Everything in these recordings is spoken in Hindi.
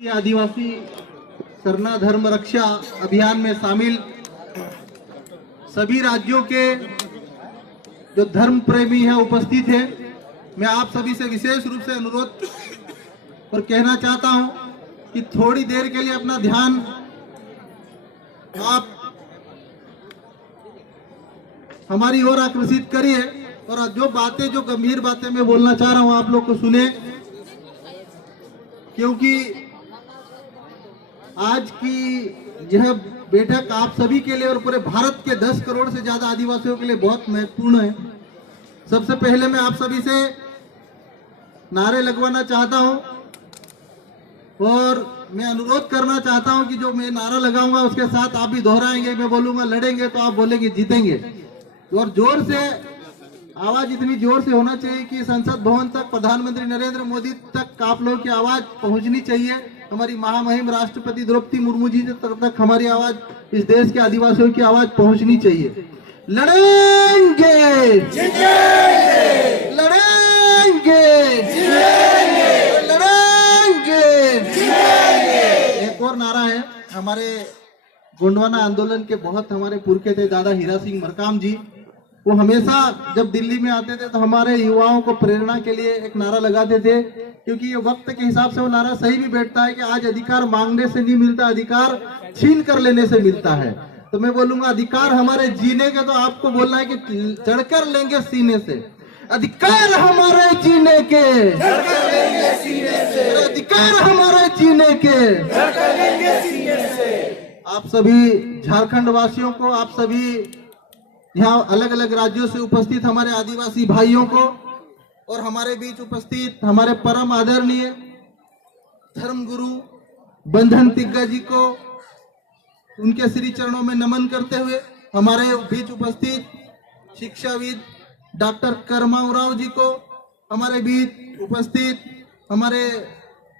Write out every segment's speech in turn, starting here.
आदिवासी सरना धर्म रक्षा अभियान में शामिल सभी राज्यों के जो धर्म प्रेमी हैं उपस्थित हैं। मैं आप सभी से विशेष रूप से अनुरोध और कहना चाहता हूं कि थोड़ी देर के लिए अपना ध्यान आप हमारी ओर आकर्षित करिए और जो गंभीर बातें मैं बोलना चाह रहा हूं आप लोग को सुने, क्योंकि आज की यह बैठक आप सभी के लिए और पूरे भारत के 10 करोड़ से ज्यादा आदिवासियों के लिए बहुत महत्वपूर्ण है। सबसे पहले मैं आप सभी से नारे लगवाना चाहता हूं और मैं अनुरोध करना चाहता हूं कि जो मैं नारा लगाऊंगा उसके साथ आप भी दोहराएंगे। मैं बोलूंगा लड़ेंगे तो आप बोलेंगे जीतेंगे, और जोर से आवाज इतनी जोर से होना चाहिए कि संसद भवन तक, प्रधानमंत्री नरेंद्र मोदी तक आप लोगों की आवाज पहुंचनी चाहिए। हमारी महामहिम राष्ट्रपति द्रौपदी मुर्मू जी तक हमारी आवाज, इस देश के आदिवासियों की आवाज पहुंचनी चाहिए। लड़ेंगे लड़ेंगे लड़ेंगे। एक और नारा है हमारे गोंडवाना आंदोलन के, बहुत हमारे पुरखे थे दादा हीरा सिंह मरकाम जी। वो हमेशा जब दिल्ली में आते थे तो हमारे युवाओं को प्रेरणा के लिए एक नारा लगाते थे, क्योंकि ये वक्त के हिसाब से वो नारा सही भी बैठता है कि आज अधिकार मांगने से नहीं मिलता, अधिकार छीन कर लेने से मिलता है। तो मैं बोलूंगा अधिकार हमारे जीने के, तो आपको बोलना है कि चढ़कर लेंगे सीने से। अधिकार हमारे जीने के, अधिकार हमारे जीने के। आप सभी झारखंड वासियों को, आप सभी यहाँ अलग अलग राज्यों से उपस्थित हमारे आदिवासी भाइयों को और हमारे बीच उपस्थित हमारे परम आदरणीय धर्मगुरु बंधन तिग्गा जी को उनके श्री चरणों में नमन करते हुए, हमारे बीच उपस्थित शिक्षाविद डॉक्टर कर्मा उरांव जी को, हमारे बीच उपस्थित हमारे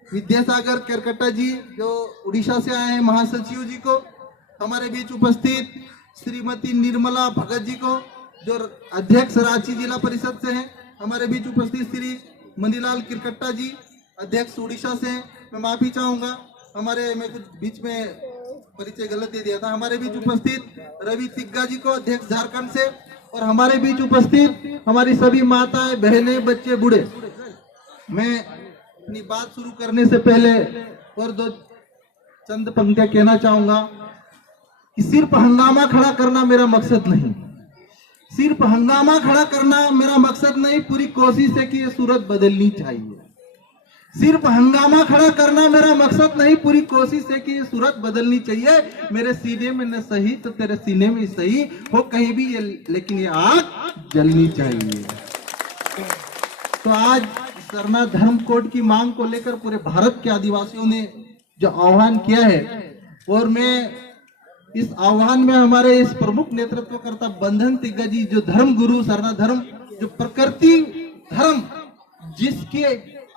विद्यासागर केरकट्टा जी जो उड़ीसा से आए हैं महासचिव जी को, हमारे बीच उपस्थित श्रीमती निर्मला भगत जी को जो अध्यक्ष रांची जिला परिषद से हैं, हमारे बीच उपस्थित श्री मनीलाल किरकट्टा जी अध्यक्ष उड़ीसा से हैं। मैं माफी चाहूंगा, मैं कुछ बीच में परिचय गलत दे दिया था। हमारे बीच उपस्थित रवि तिग्गा जी को अध्यक्ष झारखंड से, और हमारे बीच उपस्थित हमारी सभी माताएं, बहनें, बच्चे, बूढ़े। मैं अपनी बात शुरू करने से पहले और दो चंद पंक्तियां कहना चाहूंगा कि सिर्फ हंगामा खड़ा करना मेरा मकसद नहीं, सिर्फ हंगामा खड़ा करना मेरा मकसद नहीं, पूरी कोशिश है कि ये सूरत बदलनी चाहिए। सिर्फ हंगामा खड़ा करना मेरा मकसद नहीं, पूरी कोशिश है कि ये सूरत बदलनी चाहिए। मेरे सीने में न सही तो तेरे सीने में सही हो कहीं भी ये, लेकिन ये आग जलनी चाहिए। तो आज सरना धर्म कोड की मांग को लेकर पूरे भारत के आदिवासियों ने जो आह्वान किया है, और मैं इस आह्वान में हमारे इस प्रमुख नेतृत्वकर्ता बंधन तिग्गा जी, जो धर्म गुरु सरना धर्म, जो प्रकृति धर्म जिसके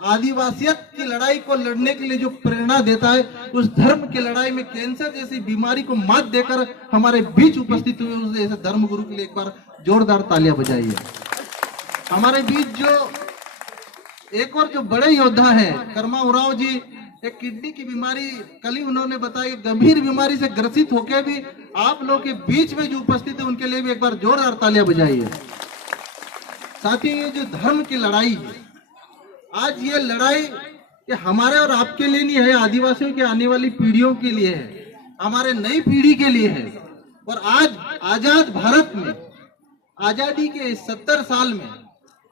आदिवासियत की लड़ाई को लड़ने के लिए जो प्रेरणा देता है, उस धर्म की लड़ाई में कैंसर जैसी बीमारी को मात देकर हमारे बीच उपस्थित हुए उस ऐसे धर्म गुरु के लिए एक बार जोरदार तालियां बजाइए। हमारे बीच जो एक और जो बड़े योद्धा है कर्मा उरांव जी, एक किडनी की बीमारी कल ही उन्होंने बताया, गंभीर बीमारी से ग्रसित होकर भी आप लोग के बीच में जो उपस्थित है उनके लिए भी एक बार जोरदार तालियां बजाइए। साथ ही ये जो धर्म की लड़ाई है, आज ये लड़ाई ये हमारे और आपके लिए नहीं है, आदिवासियों के आने वाली पीढ़ियों के लिए है, हमारे नई पीढ़ी के लिए है। और आज आजाद भारत में, आजादी के 70 साल में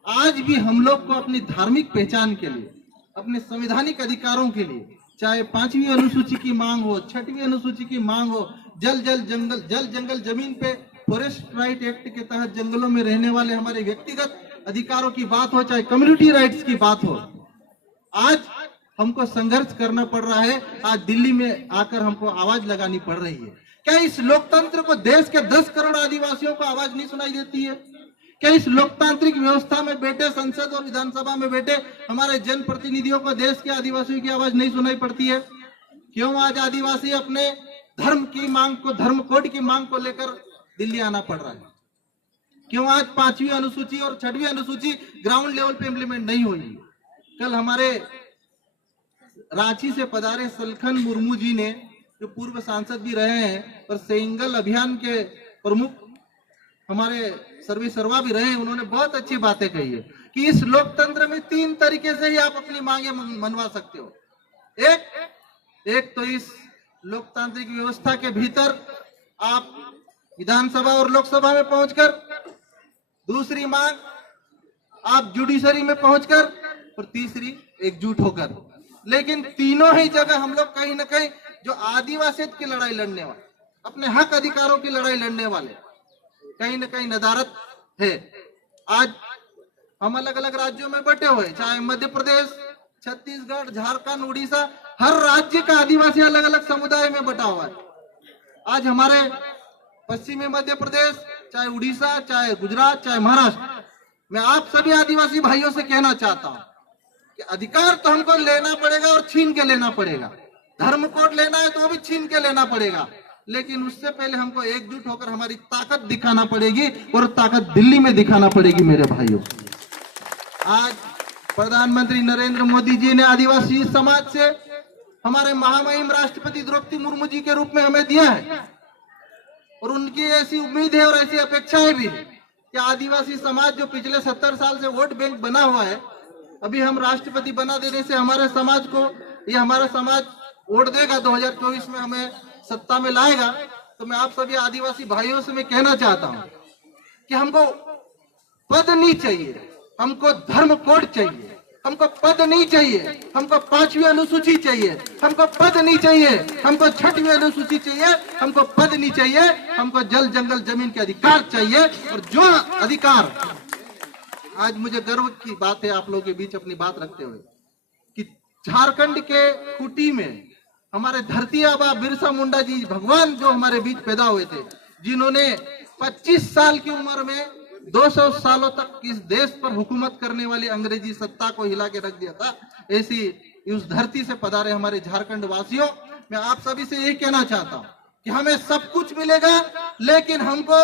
आज भी हम लोग को अपनी धार्मिक पहचान के लिए, अपने संवैधानिक अधिकारों के लिए, चाहे 5वीं अनुसूची की मांग हो, 6वीं अनुसूची की मांग हो, जल जंगल जमीन पे फॉरेस्ट राइट एक्ट के तहत जंगलों में रहने वाले हमारे व्यक्तिगत अधिकारों की बात हो, चाहे कम्युनिटी राइट्स की बात हो, आज हमको संघर्ष करना पड़ रहा है। आज दिल्ली में आकर हमको आवाज लगानी पड़ रही है। क्या इस लोकतंत्र को, देश के 10 करोड़ आदिवासियों को आवाज नहीं सुनाई देती है? क्या इस लोकतांत्रिक व्यवस्था में बैठे, संसद और विधानसभा में बैठे हमारे जनप्रतिनिधियों को देश के आदिवासियों की आवाज नहीं सुनाई पड़ती है? क्यों आज आदिवासी अपने धर्म की मांग को, धर्म कोड की मांग को लेकर दिल्ली आना पड़ रहा है? क्यों आज 5वीं अनुसूची और 6वीं अनुसूची ग्राउंड लेवल पे इम्प्लीमेंट नहीं हुई? कल हमारे रांची से पधारे सलखन मुर्मू जी ने, जो पूर्व सांसद भी रहे हैं और सेंगल अभियान के प्रमुख हमारे सर्वे सर्वा भी रहे हैं, उन्होंने बहुत अच्छी बातें कही है कि इस लोकतंत्र में 3 तरीके से ही आप अपनी मांगे मनवा सकते हो। एक तो इस लोकतांत्रिक व्यवस्था के भीतर आप विधानसभा और लोकसभा में पहुंचकर, दूसरी मांग आप जुडिशरी में पहुंचकर, और तीसरी एकजुट होकर। लेकिन तीनों ही जगह हम लोग कहीं ना कहीं जो आदिवासियत की लड़ाई लड़ने वाले, अपने हक अधिकारों की लड़ाई लड़ने वाले, कहीं ना कहीं नदारत है। आज हम अलग अलग राज्यों में बटे हुए, चाहे मध्य प्रदेश, छत्तीसगढ़, झारखंड, उड़ीसा, हर राज्य का आदिवासी अलग अलग समुदाय में बटा हुआ है। आज हमारे पश्चिमी मध्य प्रदेश, चाहे उड़ीसा, चाहे गुजरात, चाहे महाराष्ट्र, मैं आप सभी आदिवासी भाइयों से कहना चाहता हूं कि अधिकार तो हमको लेना पड़ेगा और छीन के लेना पड़ेगा। धर्म कोड लेना है तो भी छीन के लेना पड़ेगा, लेकिन उससे पहले हमको एकजुट होकर हमारी ताकत दिखाना पड़ेगी, और ताकत दिल्ली में दिखाना पड़ेगी। मेरे भाइयों, आज प्रधानमंत्री नरेंद्र मोदी जी ने आदिवासी समाज से हमारे महामहिम राष्ट्रपति द्रौपदी मुर्मू जी के रूप में हमें दिया है, और उनकी ऐसी उम्मीद है और ऐसी अपेक्षाएं भी है कि आदिवासी समाज जो पिछले 70 साल से वोट बैंक बना हुआ है, अभी हम राष्ट्रपति बना देने से हमारे समाज को, ये हमारा समाज वोट देगा, 2024 में हमें सत्ता में लाएगा। तो मैं आप सभी आदिवासी भाइयों से मैं कहना चाहता हूं कि हमको पद नहीं चाहिए, हमको धर्म कोड चाहिए। हमको पद नहीं चाहिए, हमको 5वीं अनुसूची चाहिए। हमको पद नहीं चाहिए, हमको 6वीं अनुसूची चाहिए। हमको पद नहीं चाहिए, हमको जल जंगल जमीन के अधिकार चाहिए। और जो अधिकार, आज मुझे गर्व की बात है आप लोगों के बीच अपनी बात रखते हुए कि झारखंड के खूंटी में हमारे धरती आबा बिरसा मुंडा जी भगवान जो हमारे बीच पैदा हुए थे, जिन्होंने 25 साल की उम्र में 200 सालों तक इस देश पर हुकूमत करने वाली अंग्रेजी सत्ता को हिला के रख दिया था, ऐसी उस धरती से पधारे हमारे झारखंड वासियों, मैं आप सभी से यही कहना चाहता हूं कि हमें सब कुछ मिलेगा, लेकिन हमको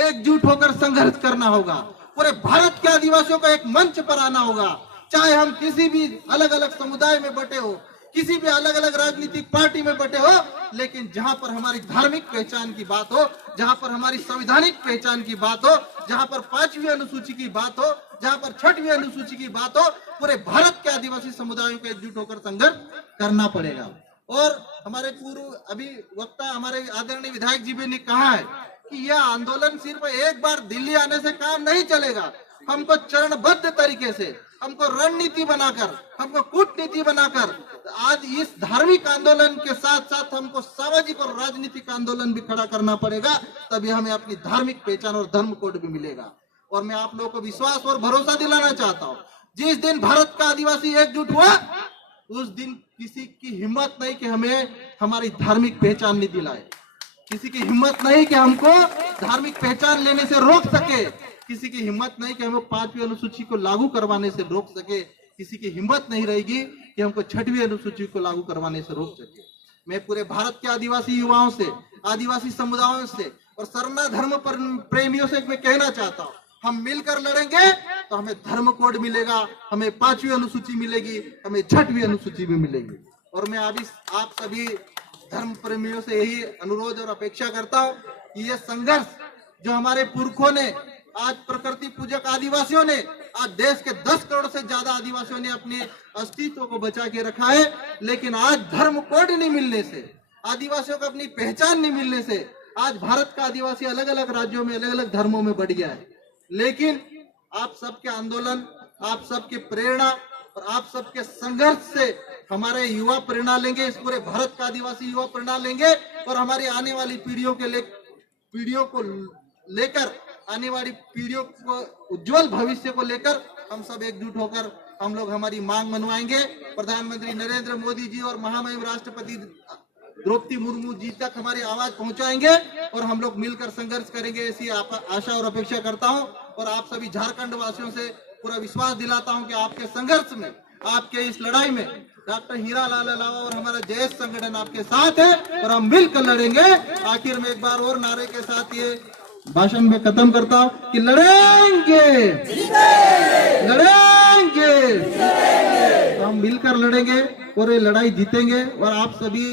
एकजुट होकर संघर्ष करना होगा। पूरे भारत के आदिवासियों को एक मंच पर आना होगा, चाहे हम किसी भी अलग अलग समुदाय में बटे हो, किसी भी अलग अलग राजनीतिक पार्टी में बटे हो, लेकिन जहां पर हमारी धार्मिक पहचान की बात हो, जहां पर हमारी संवैधानिक पहचान की बात हो, जहां पर 5वीं अनुसूची की बात हो, जहां पर 6वीं अनुसूची की बात हो, पूरे भारत के आदिवासी समुदायों को एकजुट होकर संघर्ष करना पड़ेगा। और हमारे पूर्व अभी वक्ता हमारे आदरणीय विधायक जी ने कहा है कि यह आंदोलन सिर्फ एक बार दिल्ली आने से काम नहीं चलेगा। हमको चरणबद्ध तरीके से, हमको रणनीति बनाकर, हमको कूटनीति बनाकर आज इस धार्मिक आंदोलन के साथ साथ हमको सामाजिक और राजनीतिक आंदोलन भी खड़ा करना पड़ेगा, तभी हमें अपनी धार्मिक पहचान और धर्म कोड भी मिलेगा। और मैं आप लोगों को विश्वास और भरोसा दिलाना चाहता हूँ, जिस दिन भारत का आदिवासी एकजुट हुआ, उस दिन किसी की हिम्मत नहीं कि हमें हमारी धार्मिक पहचान नहीं दिलाए, किसी की हिम्मत नहीं कि हमको धार्मिक पहचान लेने से रोक सके, किसी की हिम्मत नहीं कि हमें 5वीं अनुसूची को लागू करवाने से रोक सके, किसी की हिम्मत नहीं रहेगी कि हमको 6वीं अनुसूची को लागू करवाने से रोक सके। मैं पूरे भारत के आदिवासी युवाओं से, आदिवासी समुदायों से और सरना धर्म प्रेमियों से मैं कहना चाहता हूँ, हम मिलकर लड़ेंगे तो हमें धर्म कोड मिलेगा, हमें 5वीं अनुसूची मिलेगी, हमें 6वीं अनुसूची भी मिलेगी। और मैं अभी आप सभी धर्म प्रेमियों से यही अनुरोध और अपेक्षा करता हूँ कि ये संघर्ष जो हमारे पुरखों ने, आज प्रकृति पूजक आदिवासियों ने, आज देश के 10 करोड़ से ज्यादा आदिवासियों ने अपने अस्तित्व को बचा के रखा है, लेकिन आज धर्म कोड नहीं मिलने से, आदिवासियों को अपनी पहचान नहीं मिलने से आज भारत का आदिवासी अलग अलग राज्यों में अलग अलग धर्मों में बढ़ गया है। लेकिन आप सबके आंदोलन, आप सबके प्रेरणा और आप सबके संघर्ष से हमारे युवा प्रेरणा लेंगे, इस पूरे भारत का आदिवासी युवा प्रेरणा लेंगे, और हमारी आने वाली पीढ़ियों को लेकर, आने वाली पीढ़ियों को उज्जवल भविष्य को लेकर हम सब एकजुट होकर हम लोग हमारी मांग मनवाएंगे। प्रधानमंत्री नरेंद्र मोदी जी और महामहिम राष्ट्रपति द्रौपदी मुर्मू जी तक हमारी आवाज पहुंचाएंगे और हम लोग मिलकर संघर्ष करेंगे, ऐसी आशा और अपेक्षा करता हूं। और आप सभी झारखंड वासियों से पूरा विश्वास दिलाता हूं कि आपके संघर्ष में, आपके इस लड़ाई में डॉक्टर हीरालाल अलावा और हमारा जयेश संगठन आपके साथ है और हम मिलकर लड़ेंगे। आखिर में एक बार और नारे के साथ ये भाषण में खत्म करता हूं कि लड़ेंगे, लड़ेंगे। हम मिलकर लड़ेंगे और ये लड़ाई जीतेंगे। और आप सभी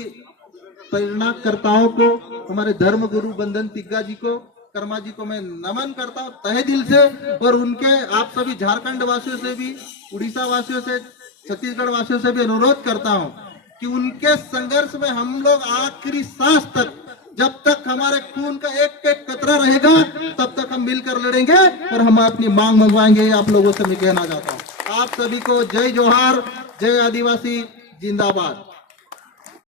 प्रेरणाकर्ताओं को, हमारे धर्म गुरु बंधन तिग्गा जी को, कर्मा जी को मैं नमन करता हूँ तहे दिल से। और उनके आप सभी झारखंड वासियों से भी, उड़ीसा वासियों से, छत्तीसगढ़ वासियों से भी अनुरोध करता हूँ कि उनके संघर्ष में हम लोग आखिरी सांस तक, जब तक हमारे खून का एक एक कतरा रहेगा तब तक हम मिलकर लड़ेंगे और हम अपनी मांग मंगवाएंगे। आप लोगों से मैं कहना चाहता हूँ। आप सभी को जय जोहार, जय आदिवासी जिंदाबाद।